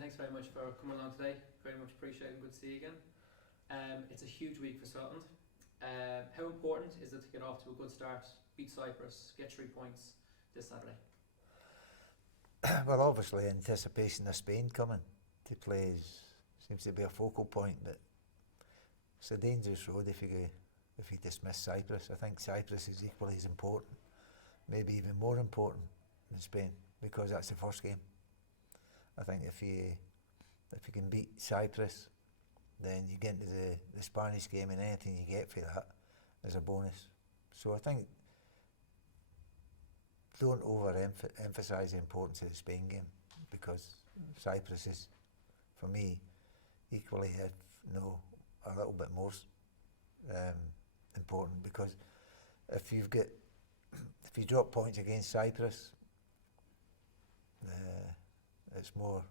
thanks very much for coming along today. Very much appreciated. Good to see you again. It's a huge week for Scotland. How important is it to get off to a good start, beat Cyprus, get 3 points this Saturday? Well, obviously, anticipation of Spain coming to play seems to be a focal point, but it's a dangerous road if you dismiss Cyprus. I think Cyprus is equally as important, maybe even more important than Spain, because that's the first game. I think if you can beat Cyprus, then you get into the Spanish game, and anything you get for that is a bonus. So I think don't emphasise the importance of the Spain game, because Cyprus is, for me, equally, if no, a little bit more important, because if you drop points against Cyprus, it's more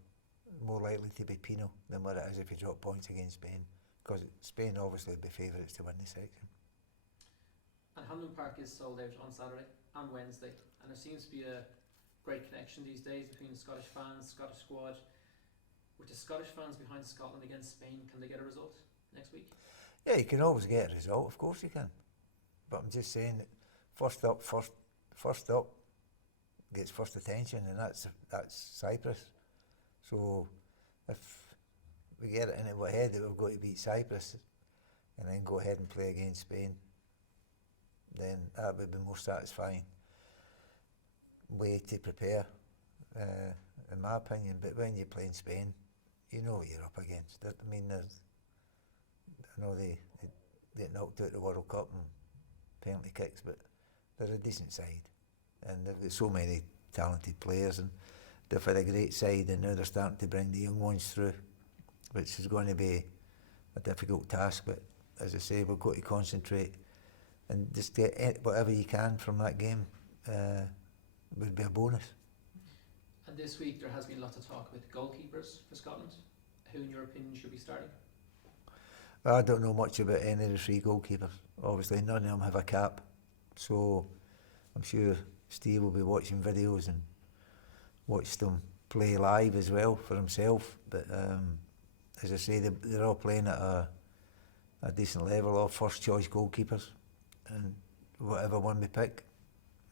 likely to be penal than what it is if you drop points against Spain, because Spain obviously would be favourites to win the section. And Hamlin Park is sold out on Saturday and Wednesday, and there seems to be a great connection these days between Scottish fans, Scottish squad. With the Scottish fans behind Scotland against Spain, can they get a result next week? Yeah, you can always get a result, of course you can. But I'm just saying that first up gets first attention, and that's Cyprus. So if we get it in our head that we've got to beat Cyprus and then go ahead and play against Spain, then that would be more satisfying way to prepare, in my opinion. But when you're playing Spain, you know what you're up against. I mean, I know they get knocked out of the World Cup and penalty kicks, but they're a decent side, and they've got so many talented players, and they've had a great side, and now they're starting to bring the young ones through, which is going to be a difficult task. But as I say, we've got to concentrate and just get whatever you can from that game. Would be a bonus. And this week there has been lots of talk about goalkeepers for Scotland. Who, in your opinion, should be starting? I don't know much about any of the three goalkeepers. Obviously, none of them have a cap, so I'm sure Steve will be watching videos and watch them play live as well for himself. But as I say, they're all playing at a decent level, all first choice goalkeepers, and whatever one we pick,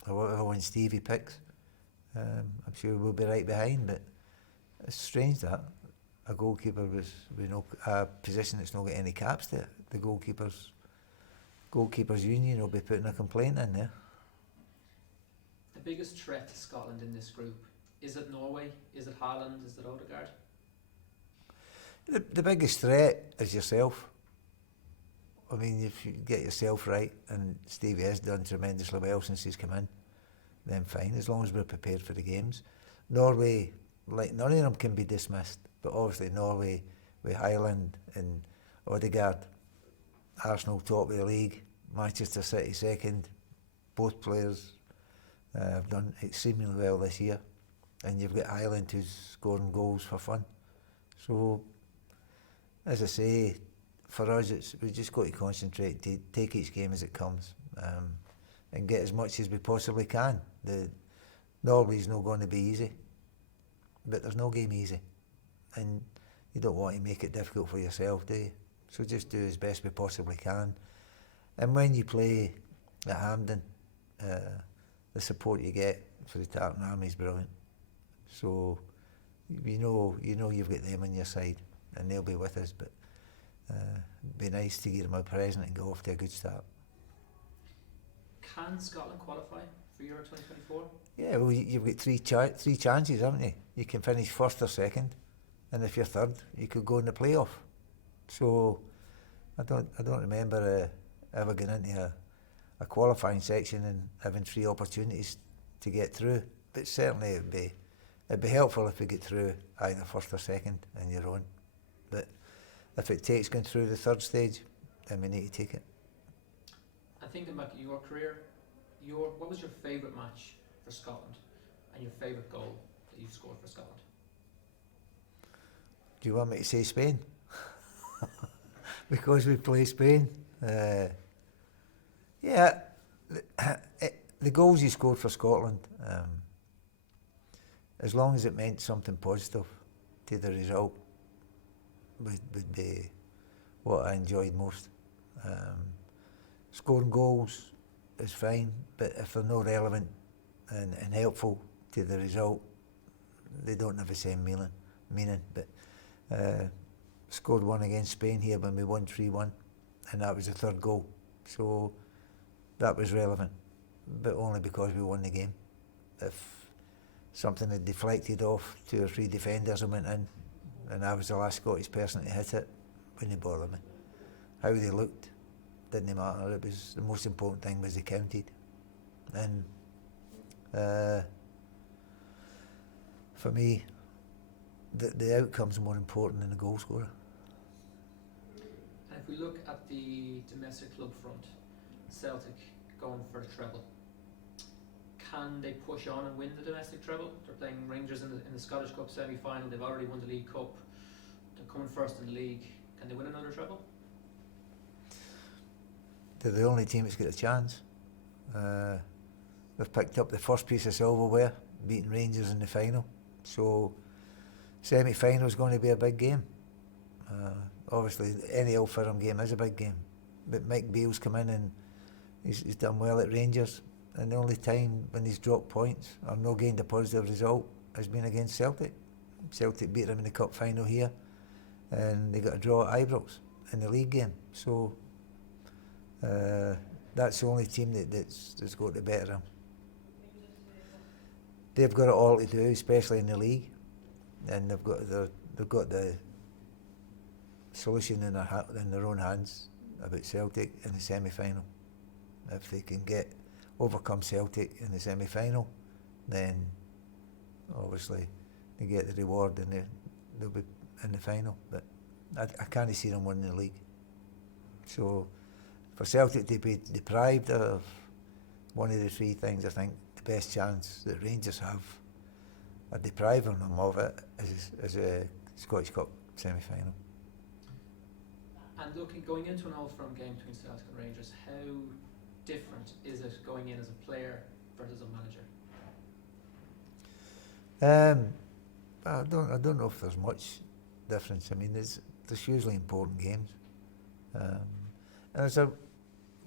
or whatever one Stevie picks, I'm sure we'll be right behind. But it's strange that a goalkeeper with a position that's not got any caps to it. The goalkeepers union will be putting a complaint in there. The biggest threat to Scotland in this group, is it Norway? Is it Haaland? Is it Odegaard? The biggest threat is yourself. I mean, if you get yourself right, and Stevie has done tremendously well since he's come in, then fine, as long as we're prepared for the games. Norway, like, none of them can be dismissed, but obviously Norway with Haaland and Odegaard, Arsenal top of the league, Manchester City second, both players have done extremely well this year, and you've got Haaland who's scoring goals for fun. So, as I say, for us, we just got to concentrate, to take each game as it comes, and get as much as we possibly can. Norway's not going to be easy, but there's no game easy, and you don't want to make it difficult for yourself, do you? So just do as best we possibly can. And when you play at Hampden, the support you get for the Tartan Army is brilliant. So you know you've got them on your side, and they'll be with us. But it'd be nice to give them a present and go off to a good start. Can Scotland qualify for Euro 2024? Yeah, well, you've got three chances, haven't you? You can finish first or second, and if you're third, you could go in the playoff. So I don't remember ever going into a qualifying section and having three opportunities to get through. But certainly it'd be helpful if we get through either first or second and you're on. But if it takes going through the third stage, then we need to take it. And thinking back at your career, what was your favourite match for Scotland and your favourite goal that you scored for Scotland? Do you want me to say Spain? Because we play Spain. Yeah, the goals you scored for Scotland, as long as it meant something positive, to the result would be what I enjoyed most. Scoring goals is fine, but if they're not relevant and helpful to the result, they don't have the same meaning. But scored one against Spain here when we won 3-1, and that was the third goal. So that was relevant, but only because we won the game. If something had deflected off 2 or 3 defenders and went in, and I was the last Scottish person to hit it, wouldn't bother me. How they looked didn't matter. It was the most important thing was they counted, and for me, the outcome's more important than the goal scorer. And if we look at the domestic club front, Celtic going for the treble, can they push on and win the domestic treble? They're playing Rangers in the Scottish Cup semi-final. They've already won the League Cup. They're coming first in the league. Can they win another treble? They're the only team that's got a chance. They've picked up the first piece of silverware, beating Rangers in the final. So semi-final is going to be a big game. Obviously, any Old Firm game is a big game. But Mike Beale's come in and he's done well at Rangers. And the only time when he's dropped points or no gained a positive result has been against Celtic. Celtic beat him in the cup final here, and they got a draw at Ibrox in the league game. So that's the only team that's got the better him. They've got it all to do, especially in the league, and they've got the solution in their own hands about Celtic in the semi-final. If they can overcome Celtic in the semi-final, then obviously they get the reward and they'll be in the final. But I can't see them winning the league. So for Celtic to be deprived of one of the 3 things, I think the best chance that Rangers have of depriving them of it is a Scottish Cup semi-final. And going into an Old Firm game between Celtic and Rangers, how different is it going in as a player versus a manager? I don't know if there's much difference. I mean, there's hugely important games, and there's a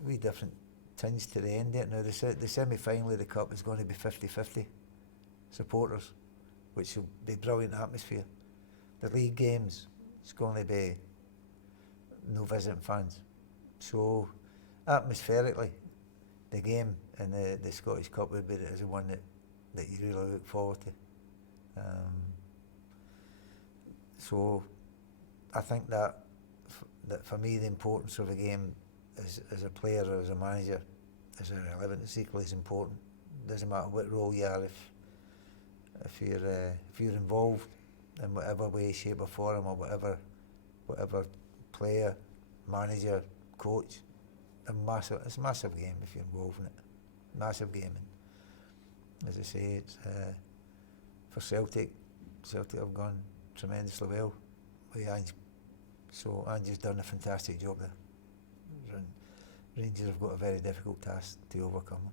wee different tinge to the end. Now the semi-final of the cup is going to be 50-50 supporters, which will be brilliant atmosphere. The league games, it's going to be no visiting fans. So atmospherically, the game in the Scottish Cup would be the one that you really look forward to. So I think that for me the importance of a game as a player or as a manager is irrelevant. It's equally as important. Doesn't matter what role you are, if you're involved in whatever way, shape or form, or whatever player, manager, coach. It's a massive game if you're involved in it. Massive game. And as I say, it's for Celtic have gone tremendously well with Ange. So Ange's done a fantastic job there. And Rangers have got a very difficult task to overcome them.